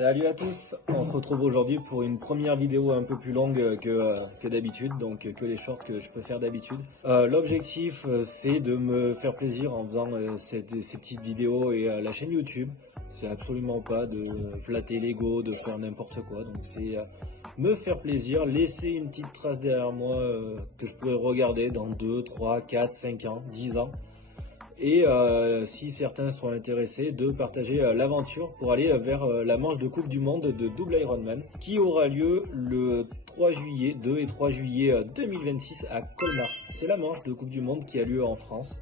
Salut à tous, on se retrouve aujourd'hui pour une première vidéo un peu plus longue que d'habitude, donc que les shorts que je peux faire d'habitude. L'objectif c'est de me faire plaisir en faisant ces petites vidéos et la chaîne YouTube. C'est absolument pas de flatter l'ego, de faire n'importe quoi, donc c'est me faire plaisir, laisser une petite trace derrière moi que je pourrais regarder dans 2, 3, 4, 5 ans, 10 ans. Et si certains sont intéressés, de partager l'aventure pour aller vers la manche de Coupe du Monde de double Ironman qui aura lieu le 3 juillet, 2 et 3 juillet 2026 à Colmar. C'est la manche de Coupe du Monde qui a lieu en France.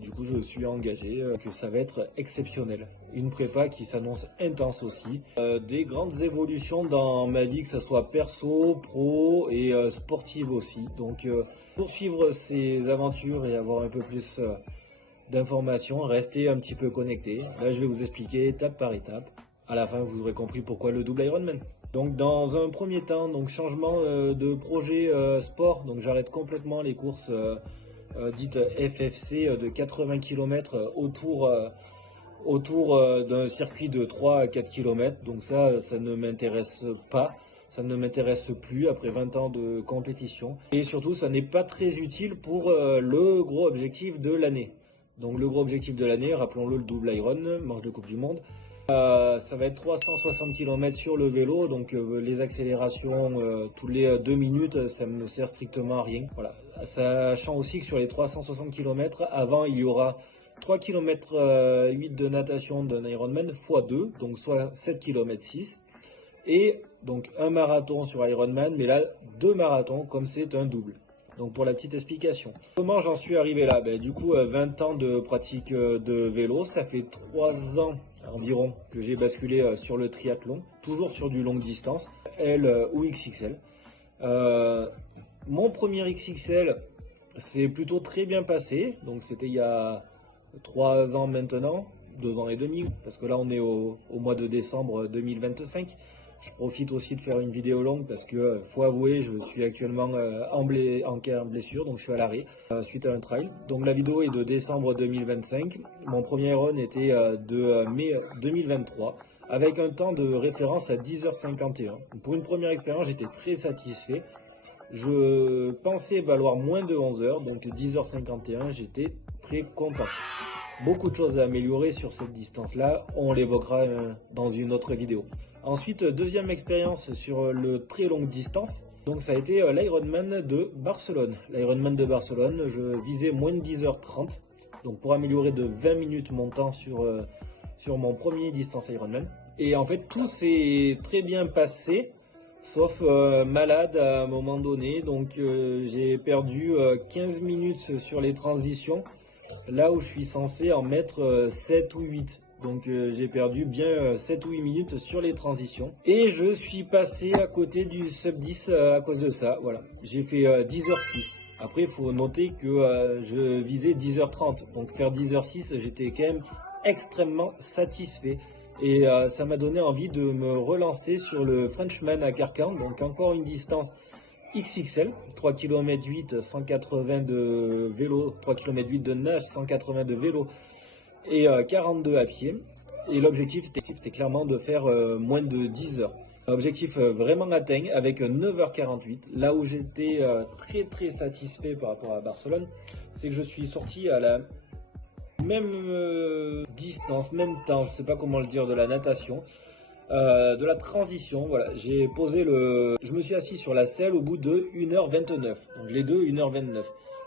Du coup, je suis engagé que ça va être exceptionnel. Une prépa qui s'annonce intense aussi. Des grandes évolutions dans ma vie, que ce soit perso, pro et sportive aussi. Donc, pour suivre ces aventures et avoir un peu plus d'informations, restez un petit peu connectés. Là, je vais vous expliquer étape par étape. À la fin, vous aurez compris pourquoi le double Ironman. Donc, dans un premier temps, donc changement de projet sport. Donc, j'arrête complètement les courses dites FFC de 80 km autour d'un circuit de 3 à 4 km. Donc ça ne m'intéresse pas. Ça ne m'intéresse plus après 20 ans de compétition. Et surtout, ça n'est pas très utile pour le gros objectif de l'année. Donc le gros objectif de l'année, rappelons-le, le double Iron, manche de Coupe du Monde. Ça va être 360 km sur le vélo, donc les accélérations tous les 2 minutes, ça ne me sert strictement à rien. Voilà. Sachant aussi que sur les 360 km, avant il y aura 3 km 8 de natation d'un Ironman x 2, donc soit 7 km 6. Et donc un marathon sur Ironman, mais là 2 marathons comme c'est un double. Donc pour la petite explication. Comment j'en suis arrivé là? Du coup, 20 ans de pratique de vélo, ça fait 3 ans environ que j'ai basculé sur le triathlon, toujours sur du longue distance, L ou XXL. Mon premier XXL s'est plutôt très bien passé, donc c'était il y a 3 ans maintenant, 2 ans et demi, parce que là on est au mois de décembre 2025. Je profite aussi de faire une vidéo longue parce que, faut avouer, je suis actuellement en cas de blessure, donc je suis à l'arrêt suite à un trail. Donc la vidéo est de décembre 2025. Mon premier run était de mai 2023 avec un temps de référence à 10h51. Pour une première expérience, j'étais très satisfait. Je pensais valoir moins de 11h, donc 10h51, j'étais très content. Beaucoup de choses à améliorer sur cette distance-là, on l'évoquera dans une autre vidéo. Ensuite, deuxième expérience sur le très longue distance, donc ça a été l'Ironman de Barcelone. L'Ironman de Barcelone, je visais moins de 10h30, donc pour améliorer de 20 minutes mon temps sur mon premier distance Ironman. Et en fait, tout s'est très bien passé, sauf malade à un moment donné, donc j'ai perdu 15 minutes sur les transitions, là où je suis censé en mettre 7 ou 8. Donc j'ai perdu bien 7 ou 8 minutes sur les transitions. Et je suis passé à côté du sub 10 à cause de ça. Voilà, j'ai fait 10h06. Après, il faut noter que je visais 10h30. Donc faire 10h06, j'étais quand même extrêmement satisfait. Et ça m'a donné envie de me relancer sur le Frenchman à Carcan. Donc encore une distance XXL, 3 km 8, 180 de vélo, 3 km 8 de nage, 180 de vélo et 42 à pied. Et l'objectif était clairement de faire moins de 10 heures. Objectif vraiment atteint avec 9h48. Là où j'étais très satisfait par rapport à Barcelone, c'est que je suis sorti à la même distance, même temps, je ne sais pas comment le dire, de la natation. De la transition, voilà, je me suis assis sur la selle au bout de 1h29, donc les deux 1h29.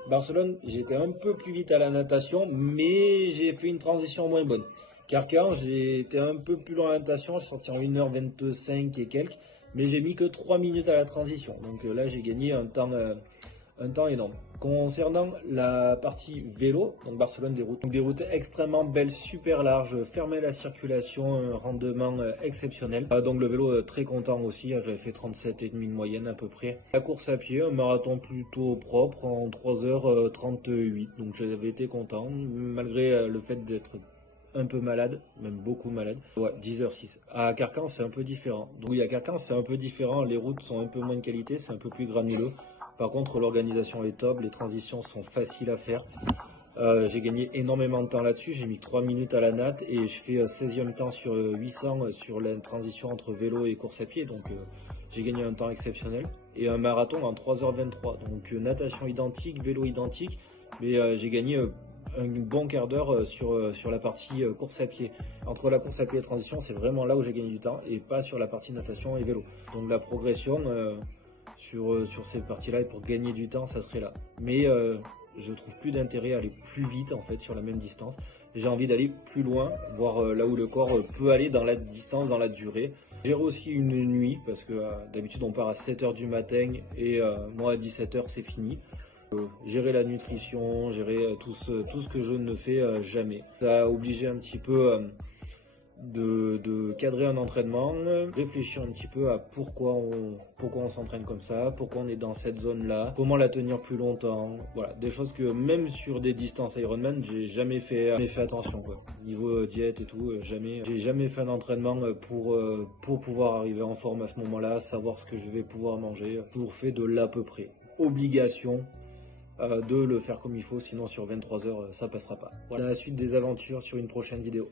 Barcelone, j'étais un peu plus vite à la natation, mais j'ai fait une transition moins bonne. Carcan, j'ai été un peu plus loin à la natation, je suis sorti en 1h25 et quelques, mais j'ai mis que 3 minutes à la transition, donc là j'ai gagné un temps énorme. Concernant la partie vélo, donc Barcelone, des routes extrêmement belles, super larges, fermer la circulation, un rendement exceptionnel. Donc le vélo, très content aussi, j'avais fait 37,5 de moyenne à peu près. La course à pied, un marathon plutôt propre en 3h38, donc j'avais été content, malgré le fait d'être un peu malade, même beaucoup malade. Ouais, 10h06. À Carcan, c'est un peu différent. Donc oui, à Carcan, c'est un peu différent, les routes sont un peu moins de qualité, c'est un peu plus granuleux. Par contre, l'organisation est top, les transitions sont faciles à faire. J'ai gagné énormément de temps là-dessus, j'ai mis 3 minutes à la natte et je fais 16e temps sur 800 sur la transition entre vélo et course à pied, donc j'ai gagné un temps exceptionnel. Et un marathon en 3h23, donc natation identique, vélo identique, mais j'ai gagné un bon quart d'heure sur la partie course à pied. Entre la course à pied et la transition, c'est vraiment là où j'ai gagné du temps et pas sur la partie natation et vélo. Donc la progression sur ces parties-là et pour gagner du temps, ça serait là. Mais je trouve plus d'intérêt à aller plus vite en fait sur la même distance. J'ai envie d'aller plus loin, voir là où le corps peut aller dans la distance, dans la durée. Gérer aussi une nuit parce que d'habitude on part à 7h du matin et moi à 17h c'est fini. Gérer la nutrition, gérer tout ce que je ne fais jamais. Ça a obligé un petit peu de cadrer un entraînement, réfléchir un petit peu à pourquoi on s'entraîne comme ça, pourquoi on est dans cette zone-là, comment la tenir plus longtemps. Voilà, des choses que même sur des distances Ironman, j'ai jamais fait attention quoi. Niveau diète et tout, jamais. J'ai jamais fait un entraînement pour pouvoir arriver en forme à ce moment-là, savoir ce que je vais pouvoir manger. Toujours fait de l'à peu près. Obligation de le faire comme il faut, sinon sur 23 heures ça passera pas. Voilà la suite des aventures sur une prochaine vidéo.